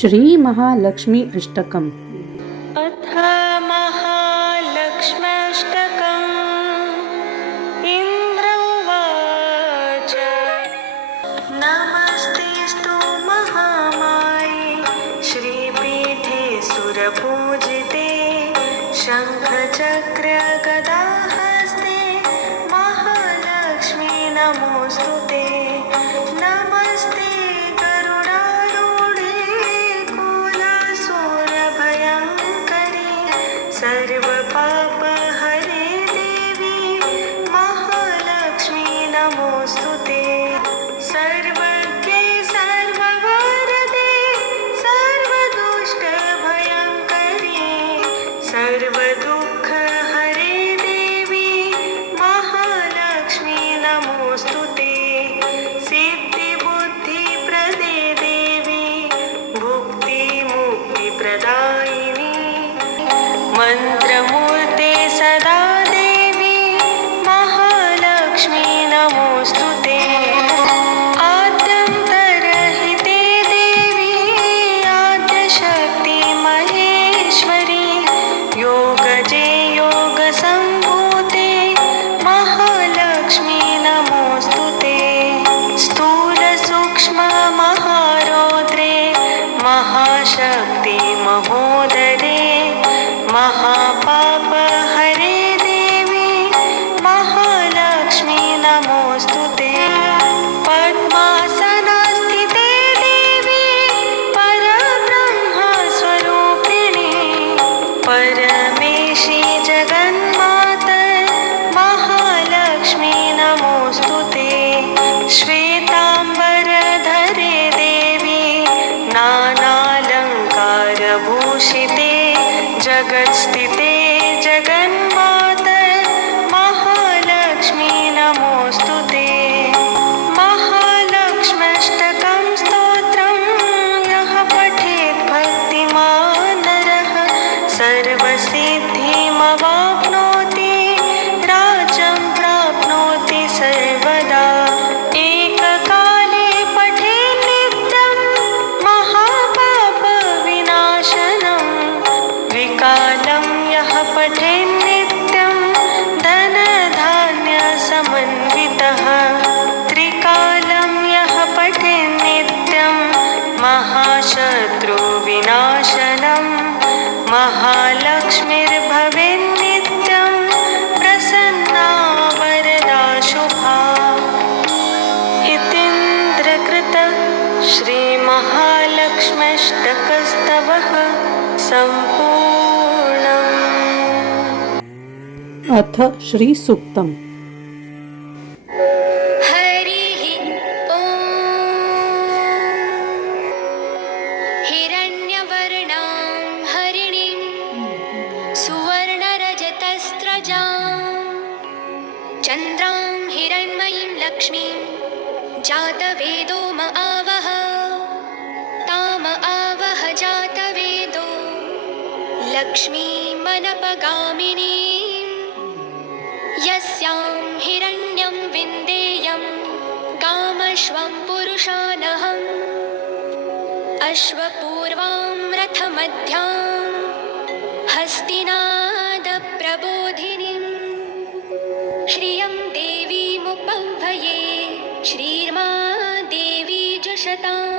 श्री महालक्ष्मी अष्टकम अथ महाशक्ति महोदरे महापापहरे देवी, महालक्ष्मी नमोऽस्तु ते। पद्मासनस्थिते देवी, परब्रह्मस्वरूपिणी। परमेशी जगन्मात, महालक्ष्मी नमोऽस्तु ते। श्वेताम्बरधरे देवी नानालङ्कारभूषिते जगत्स्थिते जगन्मात श्रीमहालक्ष्म्यष्टकस्तवः सम्पूर्णम् अथ श्रीसूक्तम्। लक्ष्मीमनपगामिनीम् यस्यां हिरण्यं विन्देयं कामश्वं पुरुषानहम्। अश्वपूर्वां रथमध्यां हस्तिनादप्रबोधिनीं। श्रियं देवीमुपह्वये श्रीर्मा देवी जुषतां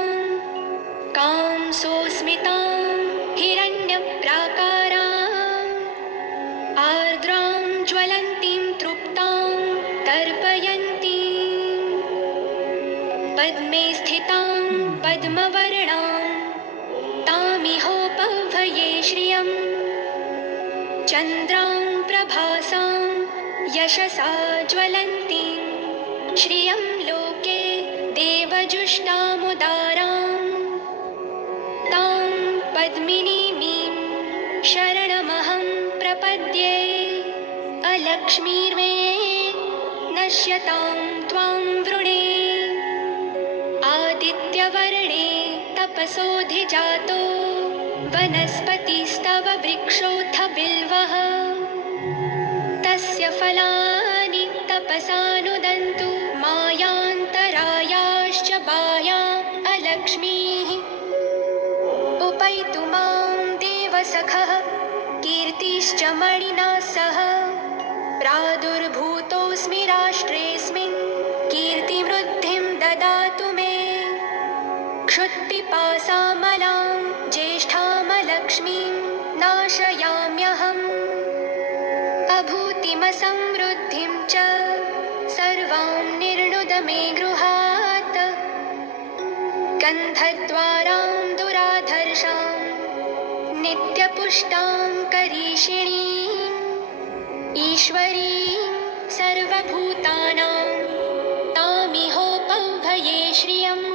कां सोऽस्मितां चन्द्रां प्रभासां यशसा ज्वलन्तीं। श्रियं लोके देवजुष्टामुदारां। तां पद्मिनीमीं शरणमहं प्रपद्ये। अलक्ष्मीर्मे नश्यतां त्वां वृणे। आदित्यवर्णे तपसोऽधिजातो। वनस्पतिस्तव वृक्षोऽथ बिल्वः तस्य फलानि तपसानुदन्तु मायान्तरायाश्च अलक्ष्मीः। सखः कीर्तिश्च मणिना सह प्रादुर्भूतोऽस्मि च सर्वां निर्णुद मे गृहात् गन्धद्वारां दुराधर्षां नित्यपुष्टां करीषिणीम् ईश्वरीं सर्वभूतानां तामिहोपभये श्रियम्।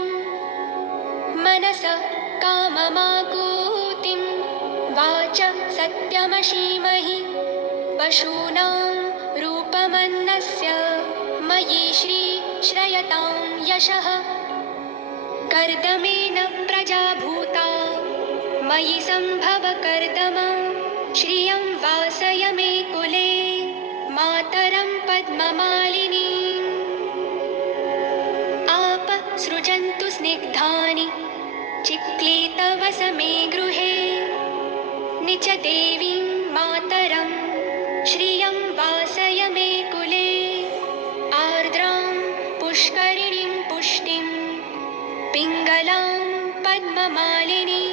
मनस काममाकूतिं वाच सत्यमशीमहि पशूनां मयि श्रीश्रयतां यशः। कर्दमेन प्रजाभूता। मयि सम्भव कर्दम। श्रियं वासय मे कुले। मातरं पद्ममालिनीम् आप सृजन्तु स्निग्धानि। चिक्लीतवस मे गृहे। निच देवीं मातरं। श्रियं पद्ममालिनी।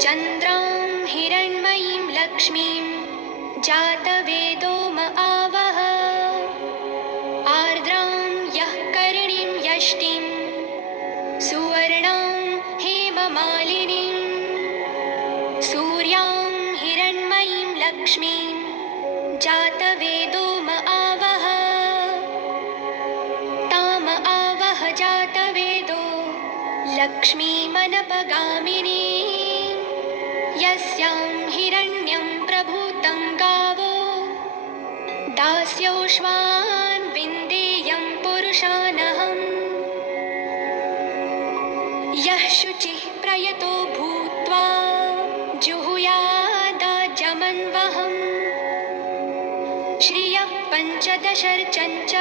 चन्द्रां हिरण्मयीं लक्ष्मीं जातवेदो लक्ष्मीमनपगामिनी। यस्यां हिरण्यं प्रभूतं गावो। दास्योष्वान् विन्देयं पुरुषानहम्। यः शुचिः प्रयतो भूत्वा जुहुयादाजमन्वहम् श्रियः पञ्चदशर्चञ्च।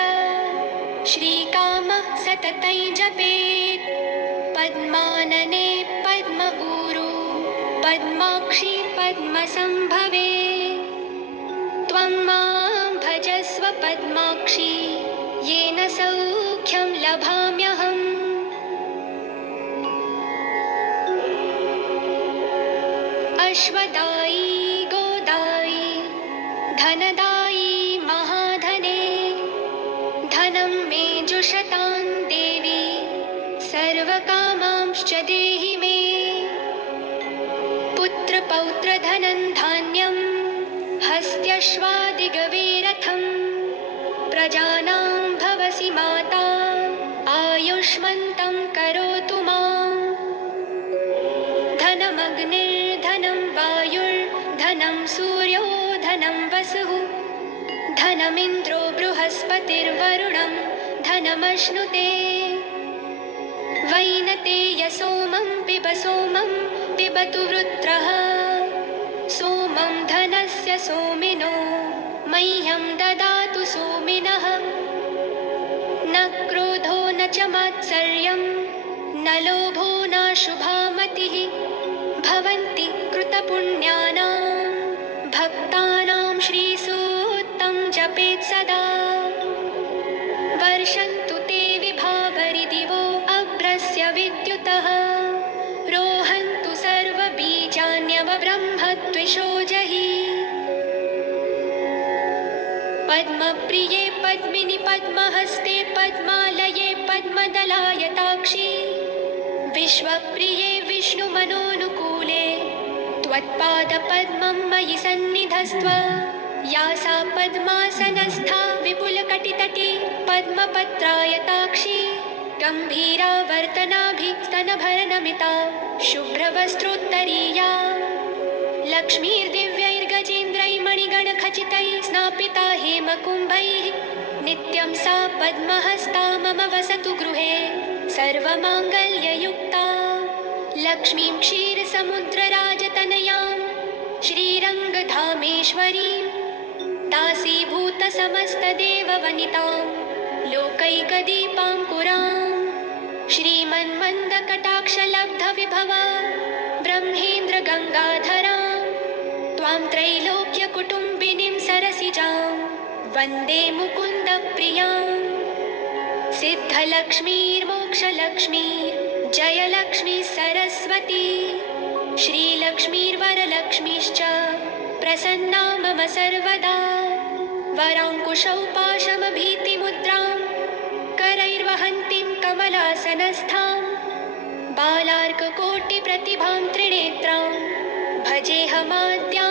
श्रीकामः सततं जपेत् पद्मानने पद्म ऊरु पद्माक्षी पद्मसम्भवे त्वं माँ भजस्व पद्माक्षी येन सौख्यं लभाम्यहम्। अश्वदायी सर्वकामांश्च देहि मे। पुत्रपौत्रधनं धान्यं, हस्त्यश्वादिगवेरथं, प्रजानां भवसि माता आयुष्मन्तं करोतु माम्। धनमग्निर्धनं वायुर्धनं सूर्यो, धनं वसुः, धनमिन्द्रो बृहस्पतिर्वरुणं, धनमश्नुते। वैनतेय सोमं पिब सोमं पिबतु वृत्रः। सोमं धनस्य सोमिनो मह्यं ददातु सोमिनः। न क्रोधो न च मात्सर्यं न लोभो न शुभा मतिः भवन्ति कृतपुण्यानां पद्मप्रिये पद्मिनि पद्महस्ते पद्मालये पद्मदलायताक्षी विश्वप्रिये विष्णुमनोनुकूले त्वत्पादपद्मं मयि सन्निधस्त्व। या सा पद्मासनस्था विपुलकटितटी पद्मपत्रायताक्षी गम्भीरावर्तनाभिस्तनभरनमिता शुभ्रवस्त्रोत्तरीया लक्ष्मीर्दिव्यैर्गजेन्द्रैर्मणिगणखचितैः स्नापिता हेमकुम्भैः। नित्यं सा पद्महस्ता मम वसतु गृहे। सर्वमाङ्गल्ययुक्ता। लक्ष्मीं क्षीरसमुद्रराजतनयां। श्रीरङ्गधामेश्वरीं। दासीभूतसमस्तदेववनितां। लोकैकदीपां पुरां श्रीमन्मन्दकटाक्षलब्धविभवा। ब्रह्मेन्द्रगङ्गाधरां। त्वां त्रैलोक्यकुटुम्बिनीं। सरसिजां वंदे मुकुन्दप्रियाम् सिद्धलक्ष्मीर्मोक्षलक्ष्मीर् जयलक्ष्मी सरस्वती, श्रीलक्ष्मीर्वरलक्ष्मीश्च, प्रसन्ना मम सर्वदा। वराङ्कुशौ पाशमभीतिमुद्रां करैर्वहन्तीं कमलासनस्थां, बालार्ककोटिप्रतिभां त्रिनेत्रां भजेऽहमाद्यां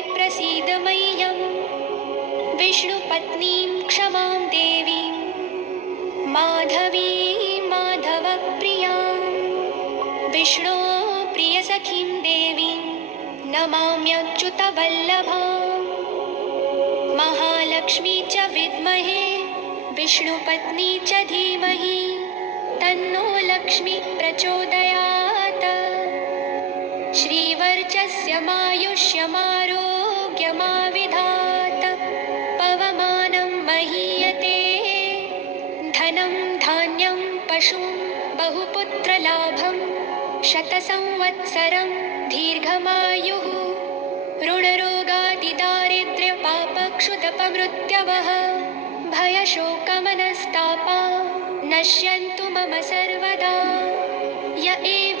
प्रसीद मह्यं विष्णुपत्नीं क्षमां देवीं। माधवीं माधवप्रियां। विष्णो प्रियसखीं देवीं। नमाम्यच्युतवल्लभाम् महालक्ष्मी च विद्महे। विष्णुपत्नी च धीमहि। तन्नो लक्ष्मी प्रचोदयात् श्रीवर्चस्य मायुष्यमारोग्यमाविधात् पवमानं महीयते। धनं धान्यं पशुं बहुपुत्रलाभं। शतसंवत्सरं दीर्घमायुः। ऋणरोगादिदारिद्र्यपापक्षुतपमृत्यवः। भयशोकमनस्तापा। नश्यन्तु मम सर्वदा। य एवं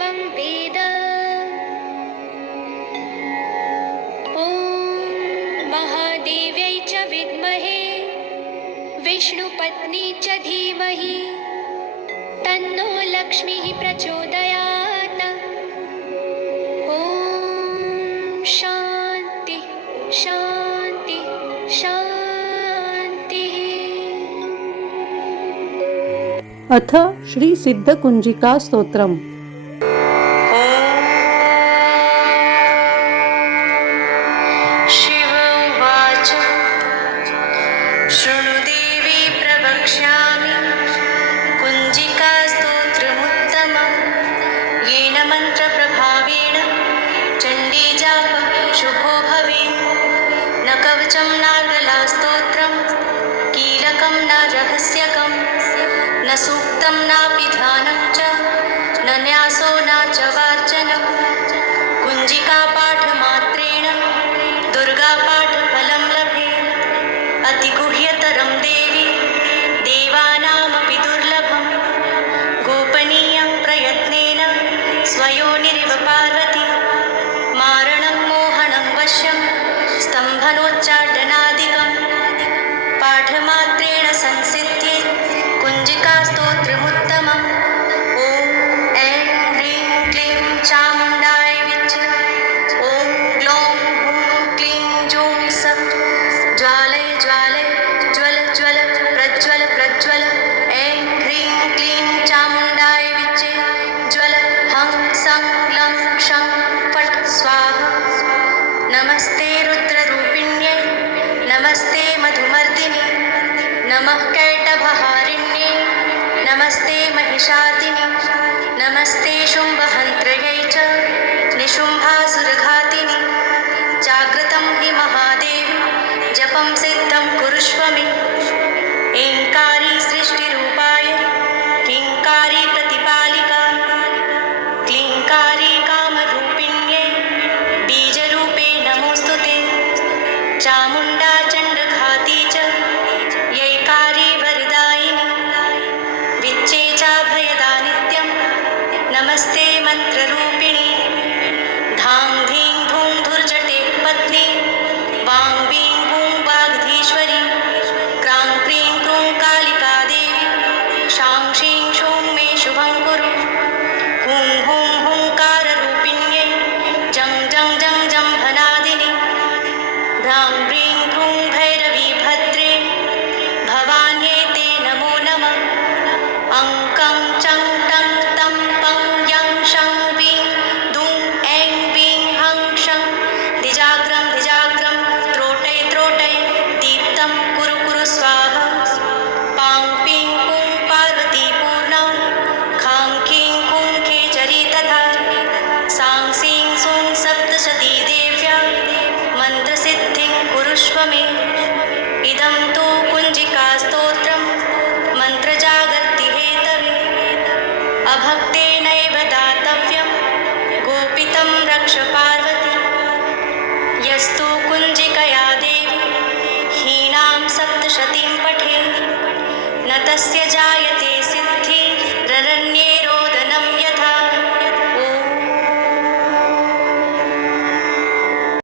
विष्णुपत्नी च धीमहि। तन्नो लक्ष्मीः प्रचोदयात्। ॐ शान्ति शान्ति शान्तिः। अथ श्री कवचं नार्गलास्तोत्रं कीलकं न रहस्यकं न सूक्तं नापि ध्यानं च न न्यासो न च નો ચાટના नमस्ते ह्रां मे इदं तु कुञ्जिकास्तोत्रं मन्त्रजागर्ति हेतवे अभक्तेनैव दातव्यं गोपितं रक्ष पार्वती। यस्तु कुञ्जिकया देवी हीनां सप्तशतीं पठे। न तस्य